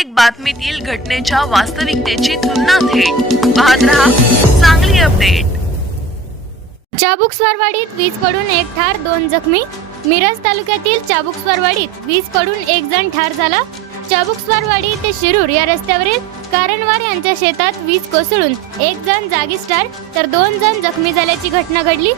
प्रत्येक बातमीतील घटनेच्या वास्तविकतेची तुलना थेट पाहत रहा सांगली अपडेट। चाबुकस्वारवाडीत वीज पडून एक ठार, 2 जखमी। मिरज तालुक्यातील चाबुकस्वारवाडीत वीज पडून एक जण ठार झाला। चाबुकस्वारवाडी ते शिरूर या रस्त्यावरील कारणवार यांच्या शेतात वीज कोसळून एक जण जागीच ठार तर 2 जण जखमी झाल्याची घटना घडली।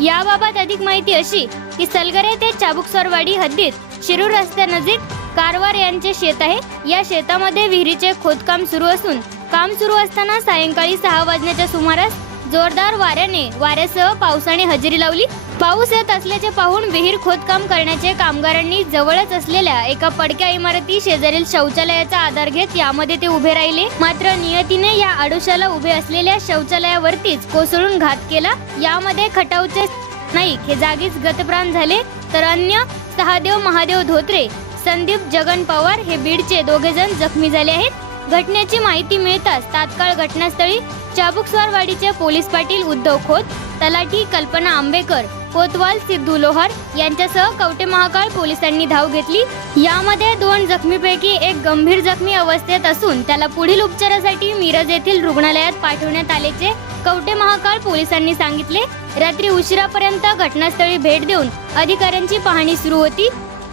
याबाबत अधिक माहिती अशी की सलगरे ते चाबुकस्वारवाडी हद्दीत शिरूर रस्त्यानजीक कारवार यांचे शेत आहे। या शेतामध्ये विहिरीचे खोदकाम सुरू असून काम सुरू असताना सायंकाळी 6 वाजण्याच्या सुमारास जोरदार वाऱ्यासह पावसाने हजेरी लावली। पाऊस येत असल्याचे पाहून विहीर खोदकाम करण्याचे कामगारांनी जवळच असलेल्या एका पडक्या इमारती शेजारील शौचालयाचा आधार घेत यामध्ये ते उभे राहिले। मात्र नियतीने या आडोशाला उभे असलेल्या शौचालयावरतीच कोसळून घात केला। यामध्ये खटावचे नाईक हे जागीच गतप्राण झाले तर अन्य सहादेव महादेव धोत्रे, संदीप जगन पवार हे बीडचे 2 जण जखमी झाले आहेत। घटनेची माहिती मिळताच तात्काळ घटनास्थळी चाबुकस्वारवाडीचे पोलीस पाटील उद्धव खोत, तलाठी कल्पना आंबेकर, कोतवाल सिद्धू लोहार यांच्यासह कवटे महाकाळ पोलिसांनी धाव घेतली। यामध्ये 2 जखमीपैकी एक गंभीर जखमी अवस्थेत असून त्याला पुढील उपचारासाठी मिरज येथील रुग्णालयात पाठवण्यात आल्याचे कवटे महाकाळ पोलिसांनी सांगितले। रात्री उशिरापर्यंत घटनास्थळी भेट देऊन अधिकाऱ्यांची पाहणी सुरू होती।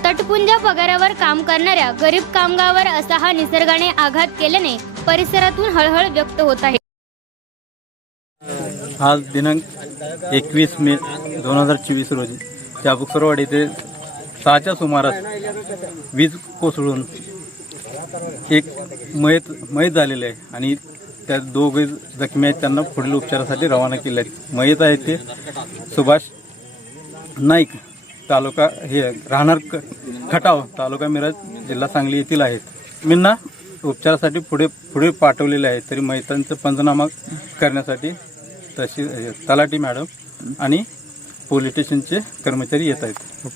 तटपुंजा पगारावर काम करणाऱ्या गरीब कामगारावर असा हा निसर्गाने आघात केल्याने परिसरातून हळहळ व्यक्त होत आहे। आज दिनांक 21 मे 2024 रोजी चाबुकस्वारवाडी येथे 6च्या सुमारास वीज कोसळून एक मयत झालेले आहे आणि त्या 2 जखमी आहेत, त्यांना पुढील उपचारासाठी रवाना केले आहेत। मयत आहे ते सुभाष नाईक, तालुका हे राहणार खटाव, तालुका मिरज, जिल्हा सांगली येथील आहेत। जखमींना उपचारासाठी पुढे पाठवलेले आहे। तरी मयतांचा पंचनामा करण्यासाठी तशी तलाठी मॅडम आणि पोलीस स्टेशनचे कर्मचारी येत आहेत।